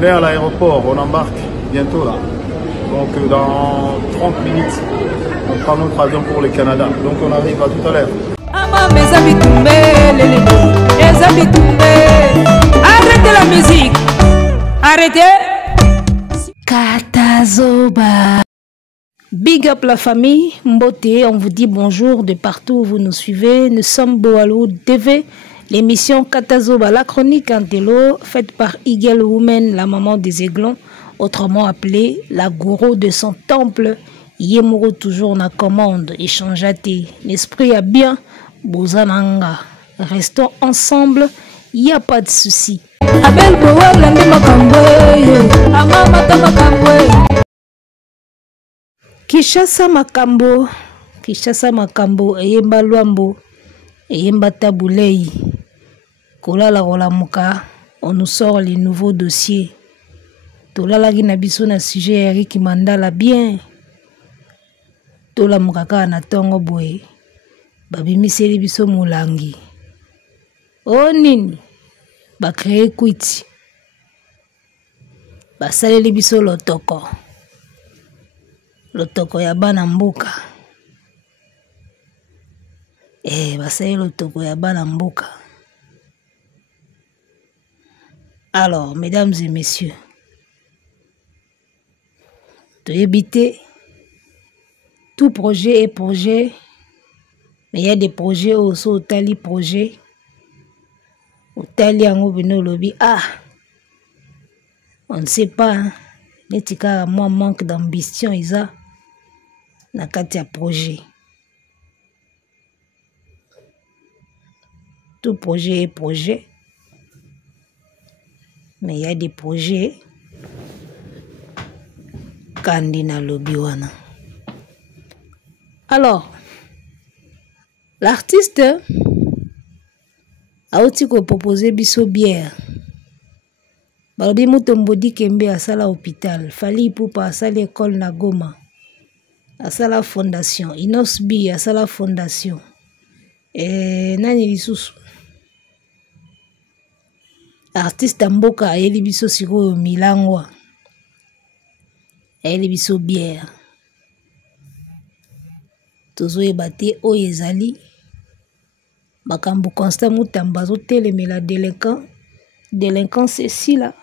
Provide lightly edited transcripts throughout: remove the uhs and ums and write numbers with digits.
vers l'aéroport. On embarque bientôt là. Donc dans 30 minutes, on prend notre avion pour le Canada. Donc on arrive à tout à l'heure. Arrêtez la musique. Arrêtez. Katazoba. Big up la famille, Mbote, on vous dit bonjour de partout où vous nous suivez. Nous sommes Boalou TV, l'émission Katazoba, la chronique Antelo, faite par Eagle Woman, la maman des aiglons, autrement appelée la gourou de son temple. Yemuro toujours na commande, échangeate, l'esprit a bien, Bozananga. Restons ensemble, il n'y a pas de souci. Abel Boalande Makambwe, Amamata Makambwe. Kishasa Makambo, Eyemba Luambo, Eyemba Taboulei. Kolala Rolamuka, on nous sort les nouveaux dossiers. Tolala Ginabiso na sujet Eric Mandala bien. Tola Mukaka na tongo boye. Babimiseli biso mulangi. Oh nini, ba créer kwiti. Ba saleli biso lotoko. Lotoko ya bana mboka. Basali lotoko ya bana mboka. Alors, mesdames et messieurs, de éviter tout projet est projet, mais il y a des projets aussi au tali projet. Au tali en bino lobby. Ah, on ne sait pas, hein. Netika moi manque d'ambition isa. Nakatia projet. Tout projet est projet. Mais il y a des projets Kandina Lobiwana. Alors, l'artiste a aussi proposé biso bière. Balobi Mutombodi Kembe à sala hôpital. Fali Poupa à sala école na Goma. À sala fondation. Inosbi à sala fondation. Nani lisusu. Artiste Mboka ayeli biso siko milangwa. Ayeli biso bière. Tozo ebate oyezali. Makambo Constant Mutamba zo telemela délinquant. Délinquance si là.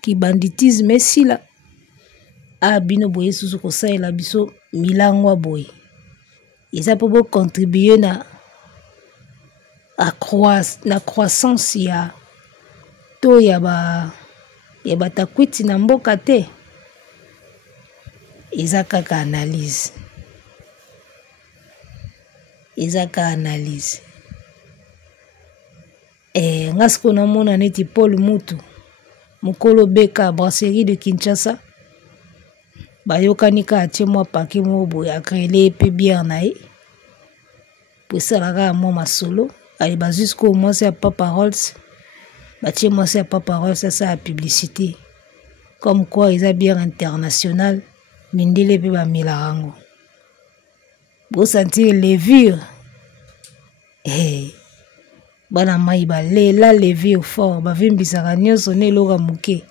Qui banditisme si là. Ah bino boye susu ko saela biso milangwa boye. Ils a pour contribuer na croissance ya to ya takwiti na mboka te. Ezaka analyse. Ngasko na mona neti Paul Mutu. Mukolo Beka brasserie de Kinshasa. Bayokanika atie mwa pake mobo ya créer pe bière na e. Pour ça la moi masolo. Allez ba jusqu'au moins c'est pas paroles. Batie moi c'est pas paroles ça la publicité. Comme quoi ils a bière international. Mindele pe ba milarango. Vous sentir levure. Bana maïba la levure fort. Ba vimbisa nyonso ne loga muke.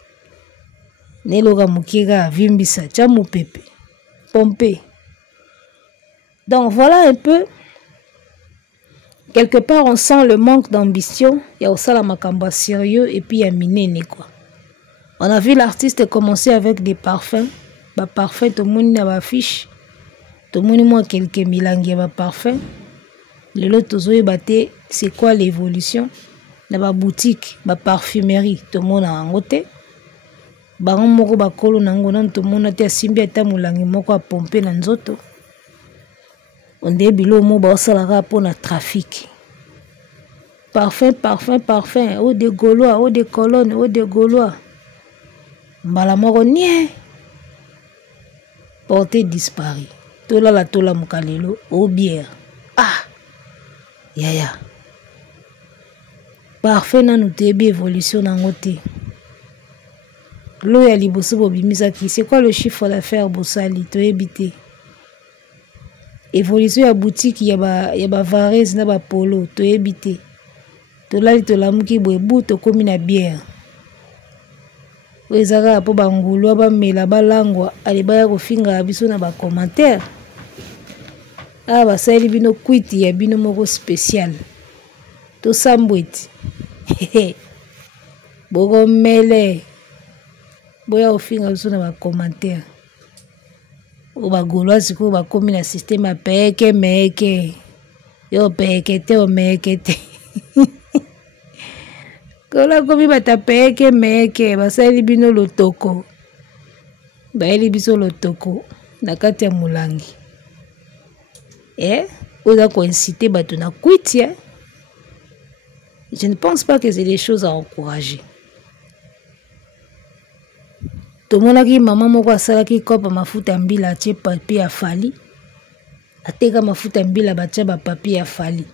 Neloga mukega vimbisa chamu pepe. Pompe. Donc voilà un peu. Quelque part on sent le manque d'ambition. Il y a aussi la makamba sérieux et puis il y a minene quoi. On a vu l'artiste commencer avec des parfums. Bah parfum tout le monde n'a pas fiche. Tout le monde moi quelques milangi ba parfum. Le lot tozoé baté c'est quoi l'évolution? Dans ba boutique, ba parfumerie, tout le monde a en côté. Bango moko bakolo nango nan to mona te asimbi ata mulangi moko a pomper na nzoto. Onde bilo mo ba osala po na trafic. Parfum. Eau de Gaulois, eau de Cologne, eau de Gaulois. Mbala moko nie. Portée disparu. Tola mukalelo, eau bière. Ah. Yaya. Parfum nanu te bi évolution nango te. L'eau ya liboso bobimisaki, c'est quoi le chiffre d'affaires bosali to ebité? Évolution ya boutique ya ba varese na ba polo to ebité. To lali to lamuki boye bu to komi na bière. Ezaka po bangulu ba mela balangwa alibaya kofinga biso na ba commentaire. Ah ba sali bino kwiti ya bino moko spécial. To sambwiti. Bogo mele. Boya kofinga biso na ba commentaire. O bagulwa siko bakomi na système peke meke. Yo peke te o meke te. Kola komi bata peke meke basali bino lotoko. Baeli biso lotoko na kati ya mulangi. Oza coïnciter bato na kwiti. Je ne pense pas que c'est des choses à encourager. Tomonaki maman moko asalaki kopa mafuta mbila atie papier ya fali. Ateka mafuta mbila batia ba papier ya fali.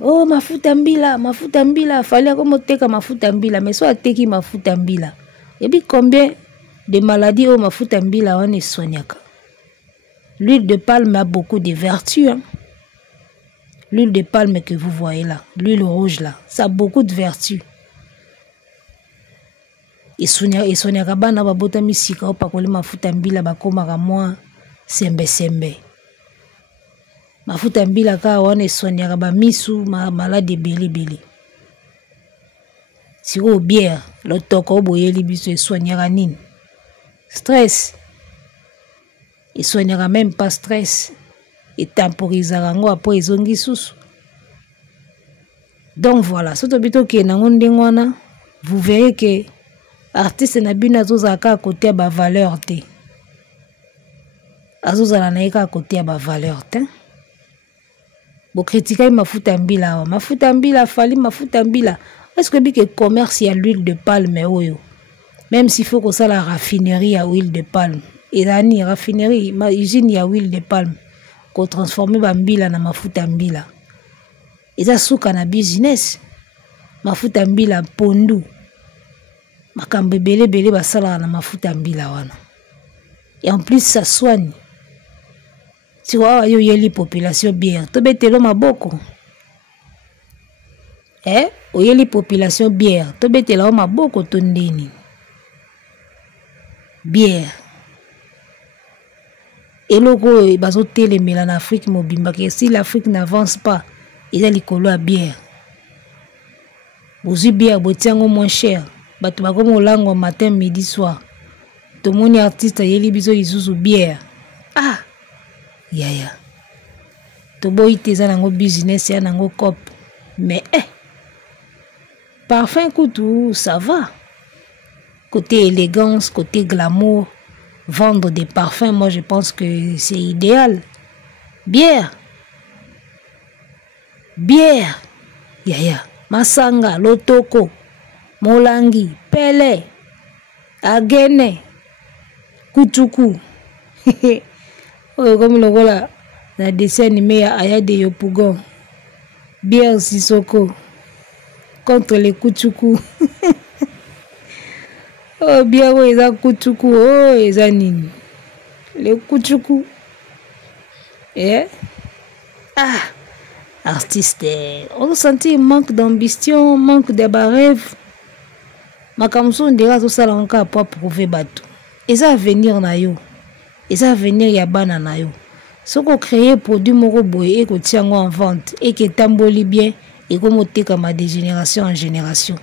Oh mafuta mbila fali akomoteka mafuta mbila mais so ateki mafuta mbila. Et puis combien de maladies au mafuta mbila wana soignaka. L'huile de palme a beaucoup de vertus. L'huile de palme que vous voyez là, l'huile rouge là, ça a beaucoup de vertus. Et soignaka bana babota misika opakoli mafuta mbila bakomaka mwa sembe. Mafuta mbila ka wana soignaka ba misu malade beli. Siko bière, lotoko boyeli biso soignaka nini? Stress. Et soignera même pas stress. Et temporisera ngo après ezongi susu. Donc voilà, soto bito ke nango ndengwana, vous verrez que artiste na bino azozaka côté ba valeur te. Azozala na eka côté ba valeur te. Bo critiquer mafuta mbila fali mafuta mbila. Est-ce que bi que commerce ya l'huile de palme oyo? Même s'il faut que ça la raffinerie à huile de palme. Et la raffinerie, ma usine ya huile de palme. Qu'on transforme mbila na mafuta mbila. Et ça souka na business. Mafuta mbila pondu. Makambe bele basala na mafuta mbila wana. Et en plus ça soigne. Si wa yo yeli population bière, to betelo maboko. Oyeli population bière, to betelo maboko to ndeni. Bière. Et logo bazo telemela en Afrique mobimba que si l'Afrique n'avance pas, il a likolo à bière. Bozu bière botiango moins cher. Bato bakomo lango matin midi soir. To moni artiste yeli biso isuzu bière. Ah. Yaya. To boite za nango business ya nango cop. Mais parfum koutou ça va. Côté élégance, côté glamour, vendre des parfums, moi je pense que c'est idéal. Bière. Yaya. Masanga, lotoko, molangi, pele, agene, kutuku. Comme le voilà, la dessin animé ya Aya de Yopougon. Bière Sissoko contre les kutuku. Oh, bien, oui, ça kutuku, oh, et ça nini. Le kutuku. Artiste, on ressentit un manque d'ambition, manque de rêve. Ma kamso on dira tout ça là encore pour prouver bateau. Et ça venir na yo. Et ça venir ya bana na yo. Ce qu'on crée produit moko boy et qu'on tient en vente et que tamboli bien et qu'on monte comme de génération en génération.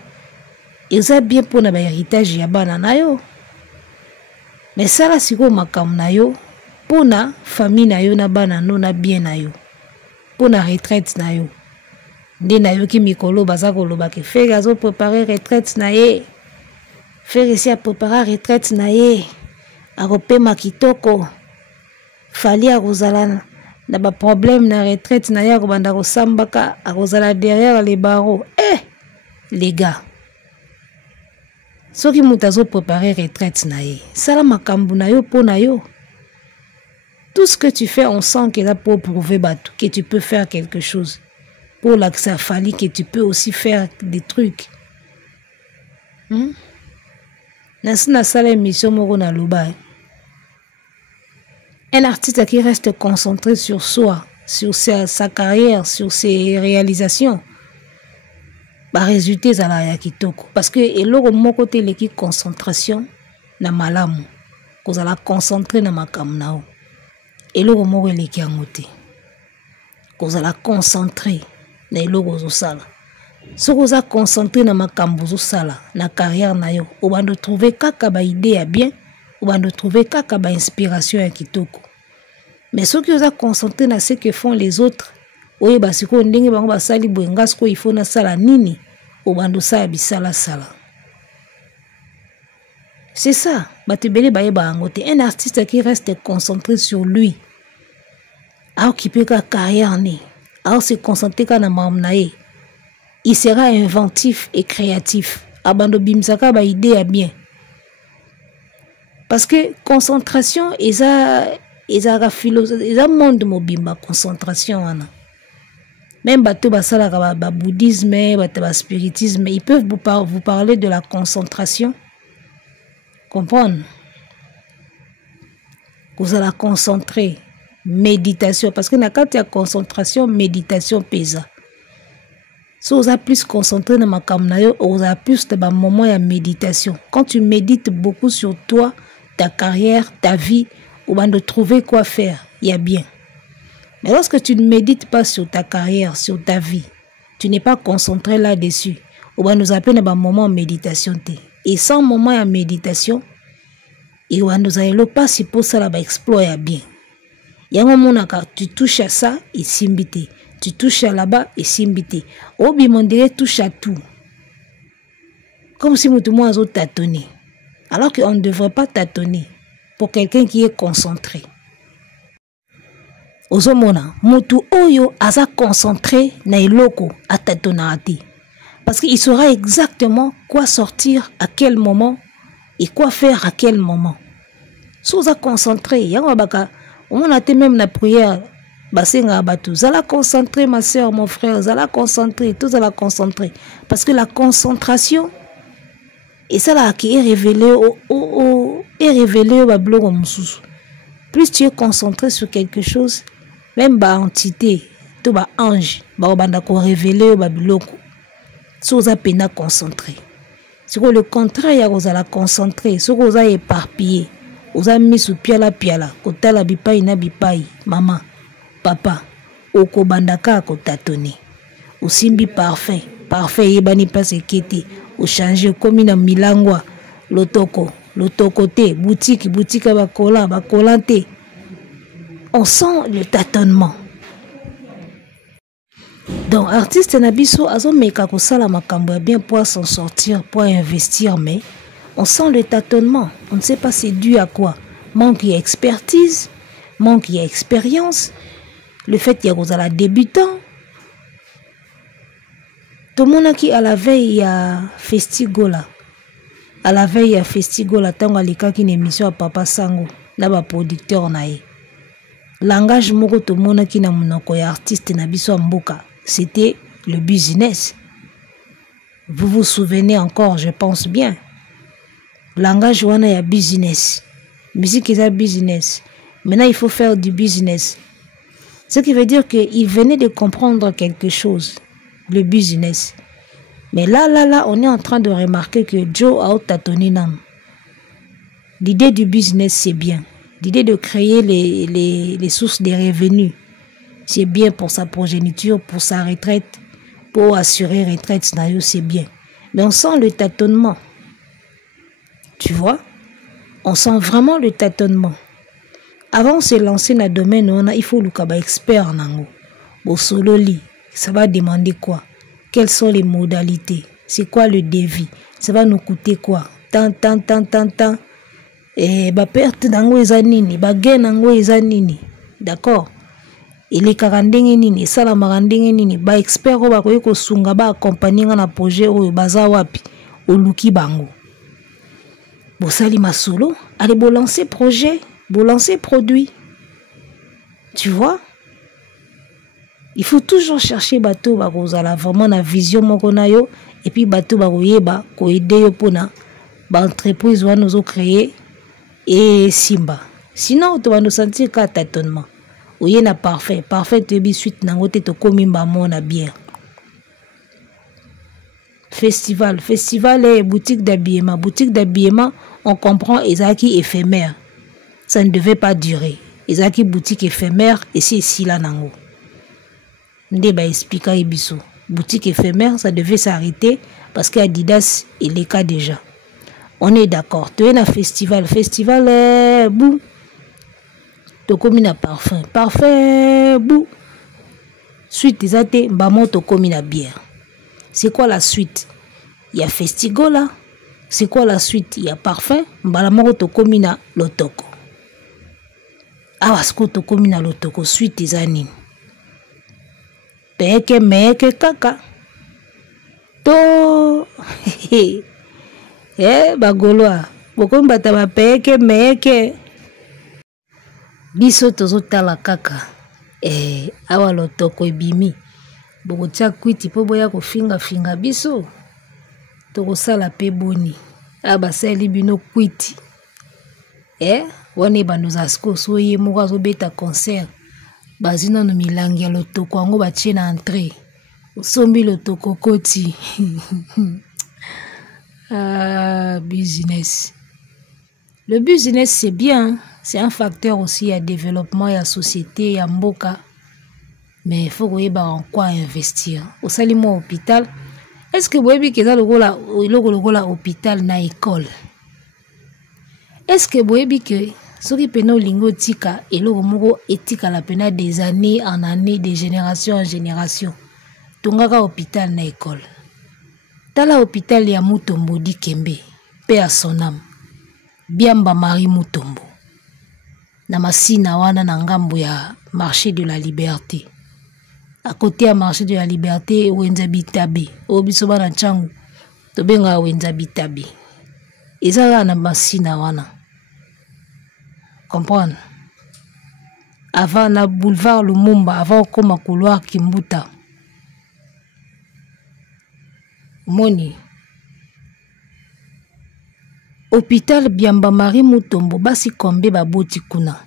Et ça bien pour na ba héritage ya bana na yo. Mais ça là siko makam na yo pour na famille na yo na bana no na bien na yo. Pour na retraite na yo. Nde na yo ki mikolo baza koloba ke faire azo préparer retraite na ye. Faire ici à préparer retraite na ye. A repema kitoko. Fali a rozala na ba problème na retraite na ya ko banda ko sambaka a rozala derrière les barreaux. Les gars. Soki mutazo préparer retraite na ye. Sala makambu na yo po na yo. Tout ce que tu fais, on sent que là pour prouver que tu peux faire quelque chose. Pour là que ça fallait que tu peux aussi faire des trucs. Nasina sala émission moko na loba. Un artiste qui reste concentré sur soi, sur sa carrière, sur ses réalisations. ba résultat ezala ya kitoko parce que eloko moko te leki concentration na malamu kozala concentré na makambo nao eloko moko eleki yango te kozala concentré na eloko ozosala soki oza concentré na makambo ozosala na carrière na yo obando trouver kaka baide ya bien obando trouver kaka bainspiration ya kitoko mais soki oza concentré na ce que font les autres oyeba sikoyo ndenge bango basali boye nga sikoyo ifo nasala nini obando osala bisalasala. C'est ça, un artiste qui reste concentré sur lui, a occupé sa carrière, a se concentrer sur la il sera inventif et créatif. Abando bimsaka ba idée à bien. Parce que concentration, eza philosophie, eza monde mobimba concentration ana. Même bato basala ba bouddhisme, ba spiritisme, ils peuvent vous parler de la concentration. Comprendre? Vous allez concentrer, méditation, parce que quand il y a concentration, méditation pesa. Si vous êtes plus concentré dans ma kamnayo, vous avez plus de moments de méditation. Quand tu médites beaucoup sur toi, ta carrière, ta vie, vous allez trouver quoi faire, il y a bien. Mais lorsque tu ne médites pas sur ta carrière, sur ta vie, tu n'es pas concentré là-dessus, vous allez nous appeler un moment de méditation. Et sans moment de méditation, il va nous aller pas si pour ça là explorer bien. Il y a un moment où tu touches à ça et simbité. Tu touches à là-bas et simbité. Au bimondé touche à tout. Comme si tout le monde a tâtonné. Alors qu'on ne devrait pas tâtonner pour quelqu'un qui est concentré. Ozomona, mutu oyo aza concentré na iloko a tâtonné. Parce qu'il saura exactement quoi sortir à quel moment et quoi faire à quel moment. Si vous êtes concentré, on a même la prière, zala concentré ma soeur, mon frère, zala concentré, tout zala concentré. Parce que la concentration, et ça là qui est révélé au blog. Plus tu es concentré sur quelque chose, même ba entité, tout ba ange, ba obanda ko révéler au babiloko. Si vous êtes peine concentré. Si le contraire, vous allez concentrer, si vous allez éparpillé, vous avez mis sous piala, kota la bipai na bipai, maman, papa, oko bandaka kotatoni. Ou simbi parfait yebani pas ekete, ou changer comme na milangwa, lotoko te, boutique bakolante. On sent le tâtonnement. Donc, artiste Nabiso, azo meka kosala makambo bien pour s'en sortir, pour investir, mais on sent le tâtonnement. On ne sait pas c'est dû à quoi. Manque d'expertise, manque d'expérience, le fait qu'il y a la débutant. Tout le monde qui à la veille à Festigola, tant à l'écart qui émission à Papa Sango, là-bas producteur naïe. Langage moko tout le monde qui n'a monoko artiste Nabiso Mboka. C'était le business. Vous vous souvenez encore, je pense bien. Langage wana ya business. Musique est business. Maintenant, il faut faire du business. Ce qui veut dire qu'il venait de comprendre quelque chose. Le business. Mais là, on est en train de remarquer que Joe a tâtonné nan. L'idée du business, c'est bien. L'idée de créer les sources de revenus. C'est bien pour sa progéniture, pour sa retraite, pour assurer retraite, c'est bien. Mais on sent le tâtonnement. Tu vois? On sent vraiment le tâtonnement. Avant de se lancer dans le domaine, il faut le expert. Sololi, ça va demander quoi? Quelles sont les modalités? C'est quoi le devis? Ça va nous coûter quoi? Tant. Et perte nango ezanini, gain nango ezanini. D'accord? Et les karandenge nini, sala marandenge nini, ba expert ba ko sunga ba accompagner na projet o baza wapi, o luki bango. Bo sali masolo, allez bo lancer projet, bo lancer produit. Tu vois? Il faut toujours chercher bateau ba kozala vraiment na vision moko na yo et puis bateau ba koyeba ko aider yo pona ba entreprise wa nous créer et simba. Sinon tu vas nous sentir qu'à tâtonnement. Oye na parfait te bi suite nango te to komi mba mona bien. Festival. Festival est boutique d'habillement. Boutique d'habillement, on comprend ezaki éphémère. Ça ne devait pas durer. Ezaki boutique éphémère et c'est ici là nango. Nde ba expliquer ibiso. Boutique éphémère, ça devait s'arrêter parce que Adidas il est cas déjà. On est d'accord. Tu es un festival. Festival bou. Tu commis na parfum. Parfum bou. Suite des athées, bamo to commis na bière. C'est quoi la suite? Il y a Festigo là. C'est quoi la suite? Il y a parfum. Mbalamoko to commis na lotoko. Awasko to commis na lotoko. Suite des années. Peke meke kaka. To. Bagoloa. Boko mbata ba peke meke. Biso tozo tala kaka. Awa lotoko ebimi. Boko tia kwiti po boya ko finga biso. Toko sala pe boni. Aba sali bino kwiti. Wane banoza sko so ye moko zo beta concert. Bazina no milangi ya lotoko ango batie na entrée. Sombi lotoko koti. Business. Le business c'est bien, c'est un facteur aussi à développement et à société et à mboka. Mais il faut en quoi investir. Au salimo hôpital, est-ce que vous avez que le hôpital na école? Est-ce que vous avez que ce qui peno lingo tika et le moko etika la pena des années en années, de génération en génération. Tongaka hôpital na école. Tala hôpital ya Mutombo di Kembe, paix à son âme. Biamba Marie Mutombo. Na masina wana na ngambo ya marché de la liberté. À côté à marché de la liberté, Wenzabitabe. Obisoba na changu. Tobenga Wenzabitabe. Ezala na masina wana. Comprendre? Avant na boulevard Lumumba, avant comme couloir Kimbuta. Moni. Hôpital Biamba Marie Mutombo basi kombe baboti kuna.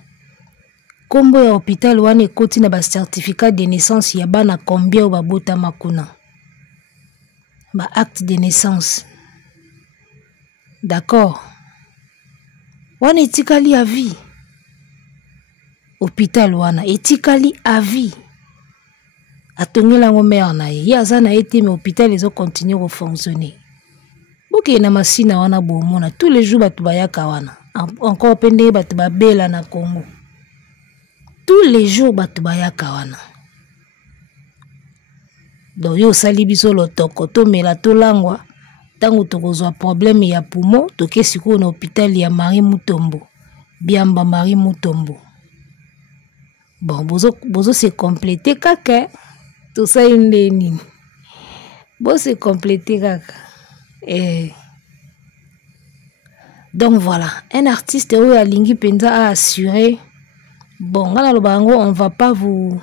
Kombo ya hôpital wane koti na ba certificat de naissance ya bana combien babota makuna. Ba acte de naissance. D'accord. Wane etikali à vie. Hôpital wana etikali à vie. Atongela ngomère na ye. Ya zana ete mais hôpital les continuer à fonctionner. Ok, na masina wana bomona tous les jours batu bayaka wana. Encore pende batu babela na Congo. Tous les jours batu bayaka wana. Donc yo sali biso lotoko to mela to langwa tango tokozwa problème ya poumon to kesiko na hôpital ya Marie Mutombo. Biamba Marie Mutombo. Bon bozo se compléter kaka. Tout ça indeni. Bon se compléter kaka. Donc voilà, un artiste où Alingi Penza a assuré. Bon, on va pas vous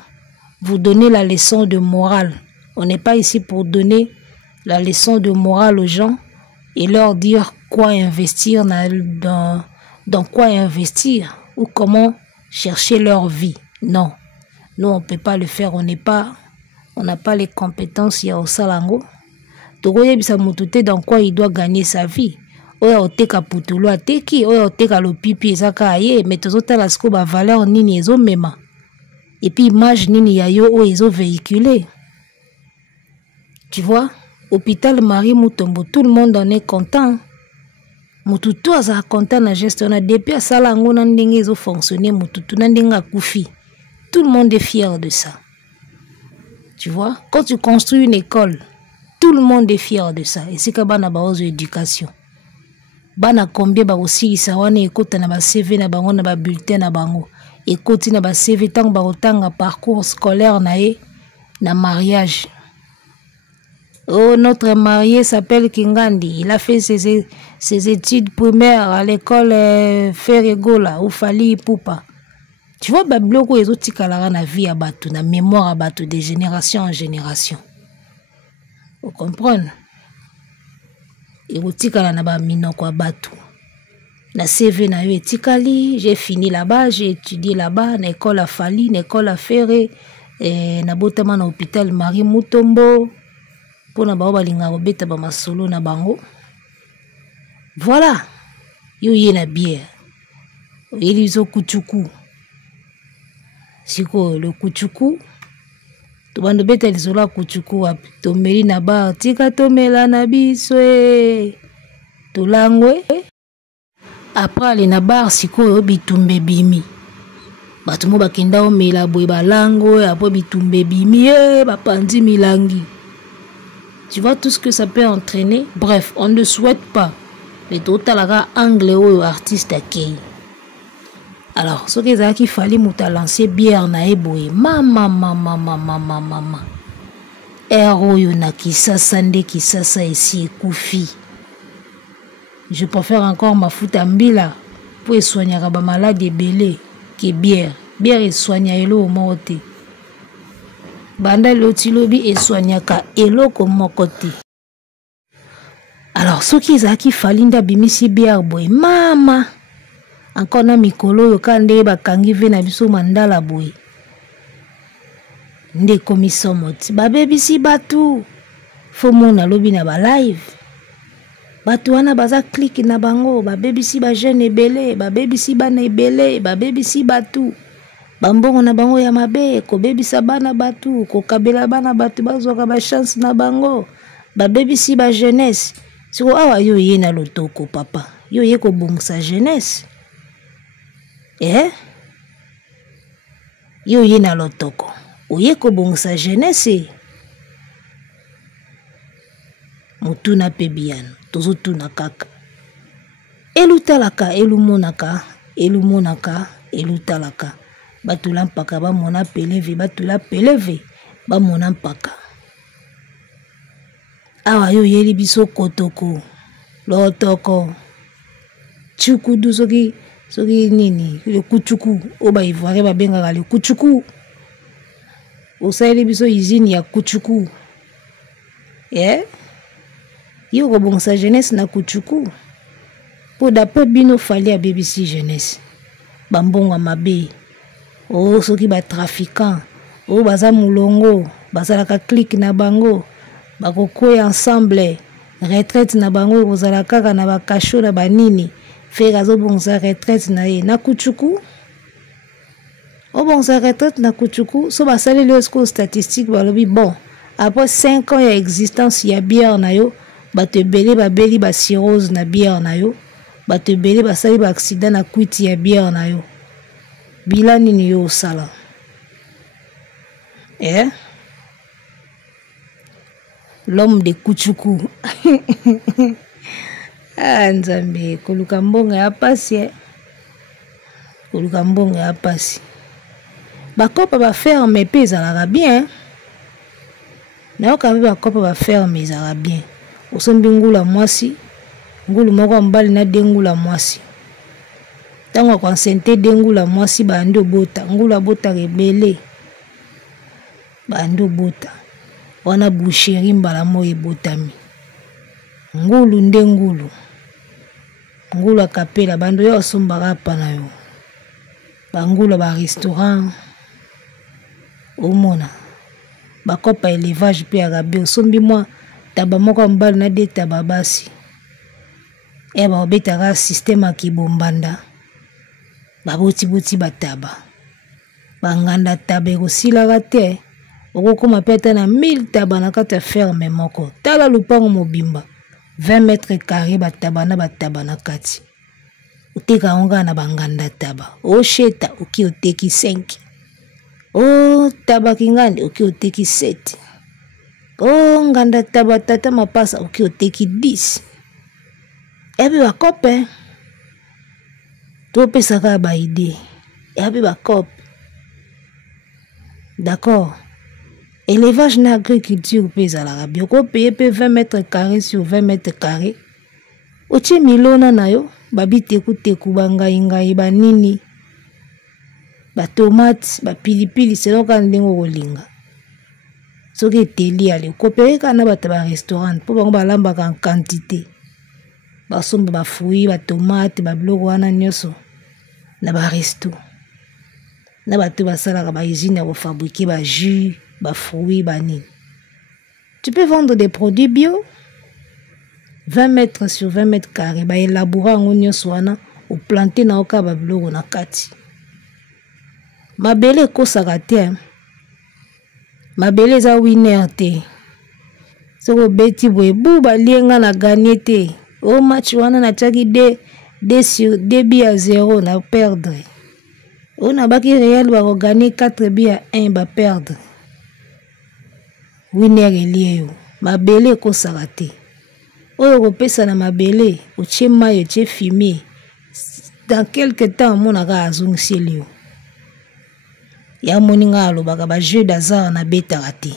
donner la leçon de morale. On n'est pas ici pour donner la leçon de morale aux gens et leur dire quoi investir dans quoi investir ou comment chercher leur vie. Non, nous on peut pas le faire. On n'a pas les compétences ya au salango. Togoye bisa mutute dans quoi il doit gagner sa vie. Oya oteka putulu ateki, oya oteka lopipi ezaka aye, mais tozota la sko ba valeur nini ezo mema. Et puis image nini ya yo o ezo véhiculer. Tu vois, hôpital Marie Mutombo, tout le monde en est content. Mututu aza content na geste on a depuis à sala ngona ndenge ezo fonctionner mututu na ndenga kufi. Tout le monde est fier de ça. Tu vois, quand tu construis une école, tout le monde est fier de ça. Et c'est que bana ba ozo éducation. Bana combien ba aussi ça wana ekota na ba CV na bango na ba bulletin na bango. Ekoti na ba CV tant ba otanga parcours scolaire na e na mariage. Oh, notre marié s'appelle Kingandi. Il a fait ses études primaires à l'école Ferregola ou Fali Poupa. Tu vois, Babloko est aussi kalara na vie à Batou, na mémoire à Batou, de génération en génération. Vous comprenez? Et vous tikala na ba minoko à Batou. Na CV na yo etikali, j'ai fini là-bas, j'ai étudié là-bas, na école à Fali, na école à Ferré, na botama na hôpital Marie Mutombo. pona bao balinga kobeta ba masolo na bango. Voilà, yo ye na bière. Oyeli biso kuchuku. Siko le kuchuku. To bando beta lisolo kuchuku wapi. Tomeli na bar, tika tomela na biso to langwe. Après ali na bar siko bitumbe bimi. Bato mo bakenda omela boye balango après bitumbe bimi bapandi milangi. Tu vois tout ce que ça peut entraîner. Bref, on ne souhaite pas. Mais totalaka anglais ou artiste akei. Alors, ce que ça qui fallait mouta lancer bière na eboye. Mama. Ero yo na kisasa nde kisasa esi ekufi. Je préfère encore mafuta mbila pour soigner ba malade ebele que bière. Bière soigna elo mote. Banda lotilobi et soignaka eloko moko te. Alors soki ezaki falinda bimisi bière boy mama encore na mikolo yo kande bakangi ve na biso mandala boy nde komiso moti babebisi batu fo mona lobi na ba live batu wana baza click na bango babebisi ba jeune ebele babebisi bana ebele babebisi batu bambongo na bango ya mabe ko bebisa bana batu ko kabela bana batu bazoka ba chance na bango babebisi ba jeunesse. Siko awa yo ye na lotoko papa. Yo ye ko bongsa jeunesse. Yo ye na lotoko. Oye ko bongsa jeunesse. Mutuna pebiano. Tozo tuna kaka. Elutalaka, elumonaka, elutalaka. Batula mpaka ba mona peleve, batula peleve, ba mona mpaka. Awa yo yeli biso kotoko lotoko chukudu soki nini le kuchuku oba ivoire ba benga le kuchuku osali biso usine ya kuchuku yo ko bongsa jeunesse na kuchuku po d'après bino fali a BBC jeunesse bambongo mabe soki ba trafiquant baza mulongo bazalaka click na bango bakokoya ensemble retraite na bango kozala kaka na bakasho na banini fe gazo bongsa retraite na ye na kuchuku bongsa retraite na kuchuku so basali le statistique balobi bon après 5 ans ya existence ya bière na yo bato ebele babeli ba cirrhose na bière na yo bato ebele basali ba accident na kwiti ya bière na yo bila nini yo osala l'homme de kuchuku. Nzambe koluka mbonga ya pasi koluka mbonga ya pasi bakopa ba ferme pe ezalaka bien nayoka mpe bakopa ba ferme ezalaka bien osombi ngula mwasi ngulu moko mbali na dengula mwasi tango akonsente dengula mwasi bandi obota ngulu abota rebele bandi obota wana boucherie mbala mo ebotami ngulu nde ngulu akapela bando yo osombaka pa na yo bangulu ba restaurant omona bakopa élevage pe akabe osombi mwa taba moko mbali na de taba basi baobetaka système akibombanda baboti bataba banganda taba ekosilaka te okokoma pe ata na 1000 taba na kati ya ferme moko tala lupango mobimba 20 mètres carrés bataba na kati oteka yango kaka na banganda taba osheta oki oteki 5 taba kingandi oki oteki 7 nganda taba tata mapasa oki oteki 10 epe bakope topesaka baide epe bakope d'accord. Élevage na agriculture pe ezalaka bien okopeye pe 20 mètres carrés sur 20 mètres carrés otie milona na yo babitekuteku bangai banini batomate bapilipili selon kaka ndenge okolinga soki eteli ale okopeye kaka na bato ba restaurant mpo bango balambaka en quantité basomba bafruit batomate babiloko wana nyonso na baresto na bato basalaka bausine ya kofabrike bajus bafruit banini Tu peux vendre des produits bio. 20 mètres sur 20 mètres carrés. Ba élaborer en nyonso wana ou planter na oka ba biloko na kati. Mabele ekosaka te. Mabele eza winner te. Soko beti boye bu balienga na gagner te. O match wana na tiaki 2 buts à 0 na perdre. On a baki Real va gagner 4 buts à 1 ba perdre. Winner elie yo. Mabele ekosaka te. Oyo kopesa na mabele otie mayo otie fumier. Dans quelque temps monaka azongisieli yo. Ya moninga alobaka ba jeu d'hasard na betaka te.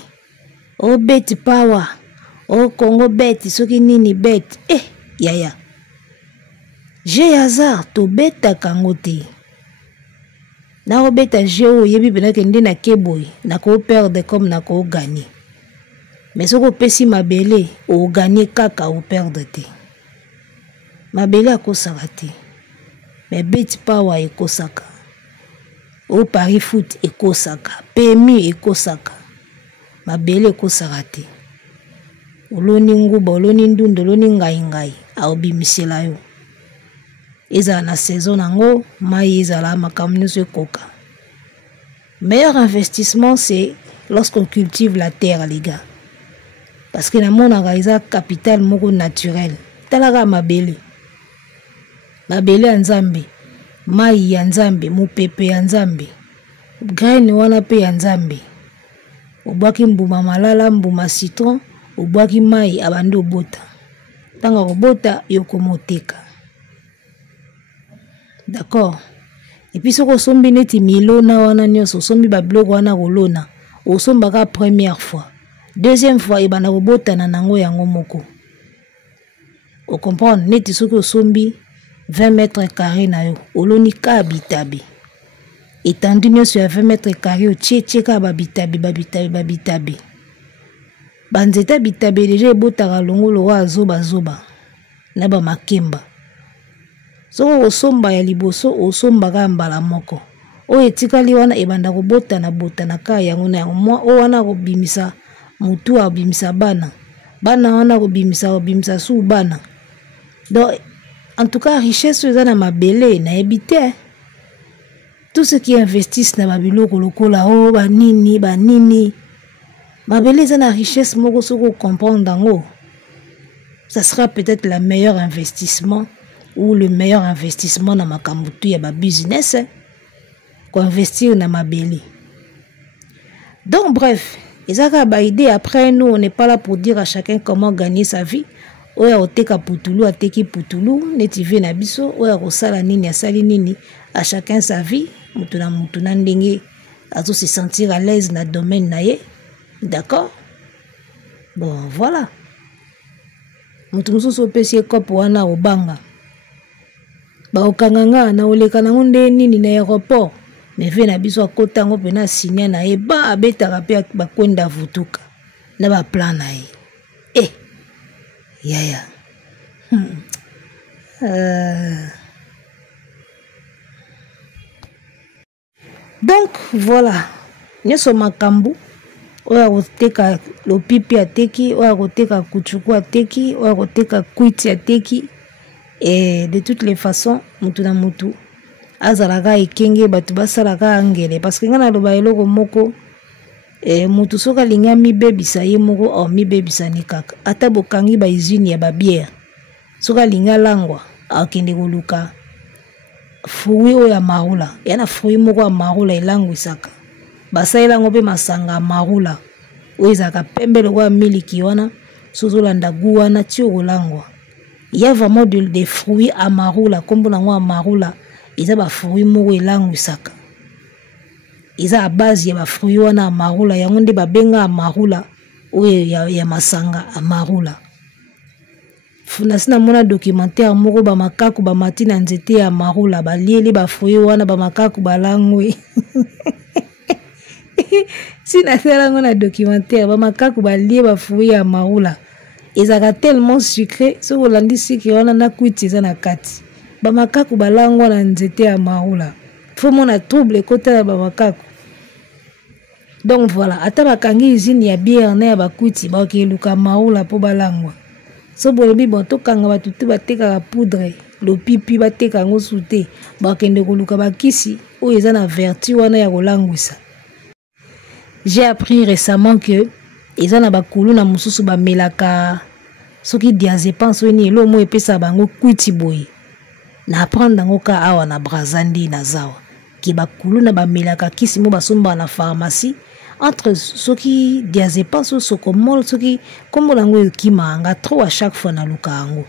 O bet power. O Congo bet soki nini bet. Yaya. Jeu hasard to betaka ngo te. Na o beta jeu yebi penake nde na keboy na ko perdre comme na ko gagner. Mais soko pesi mabele o gagner kaka o perdre te. Mabele akosaka te. Mais bet power ekosaka. O Paris foot ekosaka. PMU ekosaka. Mabele ekosaka te. Oloni nguba, oloni ndundu, oloni ngai aobimisela yo. Eza na saison nango, mai ezala makambo nyonso ekoka. Meilleur investissement c'est lorsqu'on cultive la terre les gars. Parce que na monaka eza capital moko naturel. Talaka mabele. Mabele ya Nzambe. Mai ya Nzambe, mupepe ya Nzambe. Graine wana pe ya Nzambe. Obwaki mbuma malala, mbuma citron, obwaki mai abandi obota. Tanga obota yokomoteka. D'accord. Et puis soko sombi neti milona wana nyonso, sombi babiloko wana kolona, osombaka première fois. Deuxième fois ebana kobota na nango yango moko. O comprendre neti soko sombi 20 mètres carrés na yo, oloni ka bitabi. Étendu nyonso ya 20 mètres carrés o tcheka babitabi. Banzeta bitabi déjà ebotaka longolo wa zoba na ba makemba. Soko osomba ya liboso osombaka mbala moko. O etikali wana ebanda kobota na ka yango na yango. Mwa o wana kobimisa mutu abimisa bana. Bana wana kobimisa su bana. Donc en tout cas richesse eza na mabele na ebite. Tout ce qui investissent na babiloko lokola o banini. Mabele eza na richesse moko soko comprendre dango. Ça sera peut-être le meilleur investissement ou le meilleur investissement dans ma kambutu ya ba business investir na mabele. Donc bref, ezaka ba idée. Après nous on n'est pas là pour dire à chacun comment gagner sa vie. Oya oteka putulu ateki putulu netivé na biso oya kosala nini asali nini, à chacun sa vie. Mutuna ndenge azo se sentir à l'aise na domaine na ye. D'accord? Bon voilà. Mutu mususu pesi kopo wana obanga. Ba okanganga na oleka nango nde nini na aéroport. Mais ve na biso akota ngo pena signer na ye ba abetaka pe ba kwenda vutuka na ba plan na ye. Yaya. Donc voilà. Nyoso makambu oya koteka lopipi ateki, oya koteka kuchuku ateki, oya koteka kwiti ateki. Et de toutes les façons, mutu na mutu azalaka ekenge batu basalaka angele. Parce que ngana loba eloko moko mutu soka linga mibebisa ye moko o mibebisa ni kaka. Ata bokangi ba usine ya ba bière. Soka linga langwa akende koluka fruit oya marula. Yana fruit moko ya marula elangwisaka. Basalela ngo pe masanga marula. Oizaka pembe lokwa miliki wana sozolanda gu wana tio kolangwa. Il y a vraiment des fruits à marula, comme on a marula, ils ont des fruits moués langwisaka. Ils ont à base ya fruits wana marula, ya ngonde ba benga marula, ou ya masanga à marula. Funasina mona documentaire moko ba makaku ba matina nzete ya marula, ba lieli ba fruits wana ba makaku ba langwe. Si na sala ngona documentaire ba makaku ba lieli ba fruits ya marula. Ils ont tellement sucré, ce qu'on a dit c'est qu'on a cuit na kati. Ba makaku balangwa na nzete ya marula. Faut mon a trouble côté ba makaku. Donc voilà, ata bakangi usine ya bière na ya bakuti bakeluka maula po balangwa. So bolobi bon tokanga batutu batekaka poudre, lo pipi bateka yango sute, bakende koluka bakisi oyo eza na vertu wana ya kolangwisa. J'ai appris récemment que eza na bakulu na mususu bamelaka soki diazepam so ni elo mo epesa bango kwiti boye. Na apprendre yango ka awa na Brazandi na zawa. Ki bakulu na bamelaka kisi mo basomba na pharmacie. Entre ceux qui diazepam so sokomol soki kombo lango kimanga trop à chaque fois na luka yango.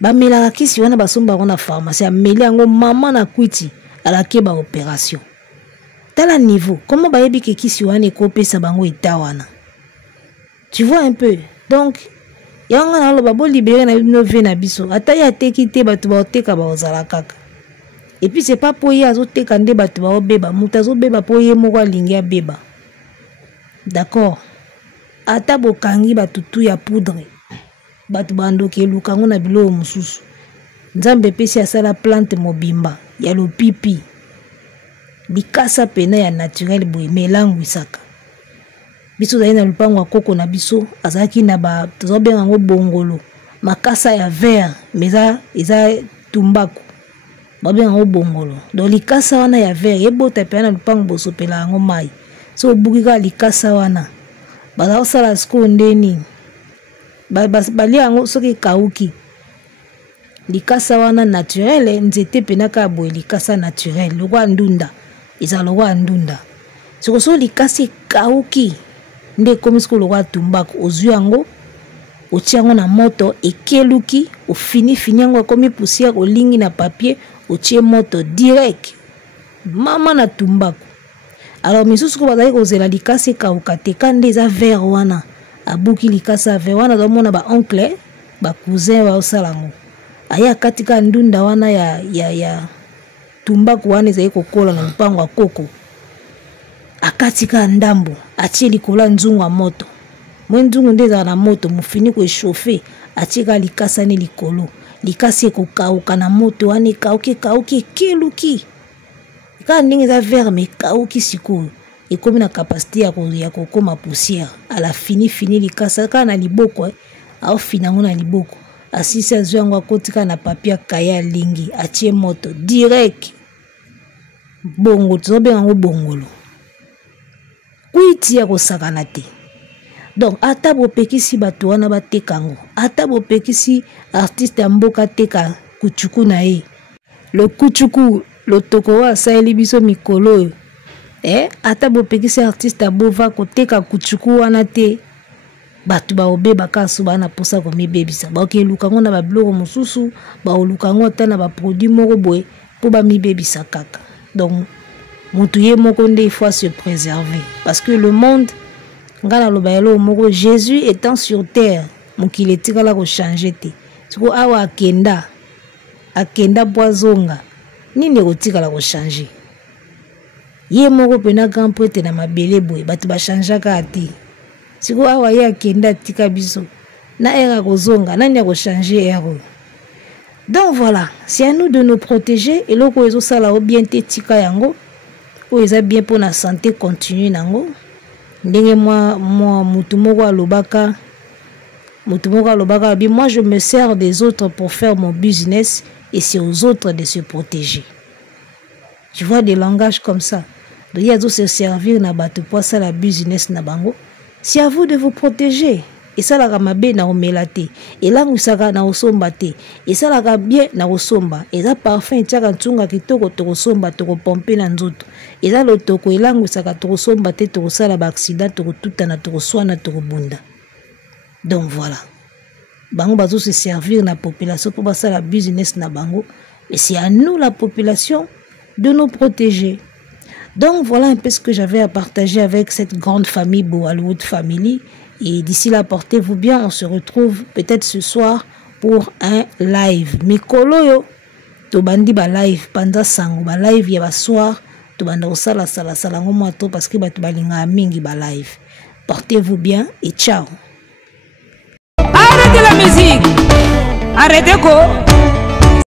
Bamelaka kisi wana basomba na pharmacie ameli yango mama na kwiti alake ba opération. Tala niveau comment bayebi ke kisi wana ekopesa bango itawana. Tu vois un peu. Donc yanga na loba bo libérer na nove na biso ata ya teki te batu ba oteka ba ozala kaka. Et puis c'est pas pour y azoteka nde batu ba obeba muta zo beba po ye moko alingi abeba. D'accord. Ata bokangi batutu ya poudre. Batu bandoke lukango na bilo mususu. Nzambe pesi asala plante mobimba ya lo pipi. Bikasa pena ya naturel boye melangwisaka. Biso zaina lupango koko na biso azaki na ba tozobenga ngo bongolo. Makasa ya vert meza eza tumbaku. Babenga ngo bongolo. Do likasa wana ya vert yebota pena lupango bosopela ngo mai. So bukika likasa wana baza osala siko ndeni bali yango soki kauki likasa wana naturel nzete penaka boye likasa naturel lokwa ndunda eza lokwa ndunda siko so likasi kauki nde komi siko lokwa tumbako ozwi yango otia yango na moto ekeluki ofini yango komi poussière olingi na papier otie moto direct mama na tumbako. Alors misusu ko bazali kozela likasi kauka te kande eza vert wana abuki likasa vert wana do mona ba oncle ba cousin wa osalango aya katika ndunda wana ya tumbaku wana ezali kokola na mpango wa koko akatika ndambo atie likola nzungu ya moto mwenzungu ndeza na moto mufini ko chauffer atika likasa ni likolo likasi ko kauka na moto wana kauke keluki. Quand ndenge za vert mais kauki sikoyo ekomi na capacité ya kokoma poussière ala fini likasa kana liboko au finango na liboko asisi azwango akotika na papier kaya lingi atie moto direct bongo tobenga ngo bongolo kuiti ya kosakana te. Donc ata bopekisi bato wana batekango ata bopekisi artiste ya mboka teka kuchuku na ye le kuchuku lotoko wa saeli biso mikolo ata bopekisi artiste abova koteka kuchuku wana te batu ba obeba kaso bana posa ko mibebisa ba ke lukango na ba bloko mususu ba olukango ta na ba produit moko boye po ba mibebisa kaka. Donc mutu ye moko nde il faut se préserver parce que le monde ngala lo bayelo moko Jésus étant sur terre mukile tikala ko changer te siko awa akenda boisonga nini kotikala ko changer ye moko pena grand prêtre na mabele boy batu ba changeaka ati siko awa ye akenda tika biso na era kozonga nani ko changer ero. Donc voilà, c'est à nous de nous protéger et loko ezo sala o bien te tika yango o eza bien pour la santé continue nango ndenge moi mutu moko alobaka bi moi je me sers des autres pour faire mon business et c'est aux autres de se protéger. Tu vois des langages comme ça. Donc il y a de se servir na bato pour ça la business na bango. C'est à vous de vous protéger. Et ça la ramabe na omelate. Et là musaka na osomba te. Et ça la bien na osomba. Et ça parfum tiaka ntunga kitoko to osomba to pomper na nzoto. Et ça lotoko elangu saka to osomba te to sala ba accident to tuta na to soana to bunda. Donc voilà. Bango bazo se servir na population pour ça la business na bango. Mais c'est à nous la population de nous protéger. Donc voilà un peu ce que j'avais à partager avec cette grande famille Boalwood Family. Et d'ici là, portez-vous bien. On se retrouve peut-être ce soir pour un live. Mikolo yo, to bandi ba live pendant sango ba live ya ba soir, to banda osala ngo moto parce que batu balinga mingi ba live. Portez-vous bien et ciao. Arrêtez la musique. Arrêtez quoi?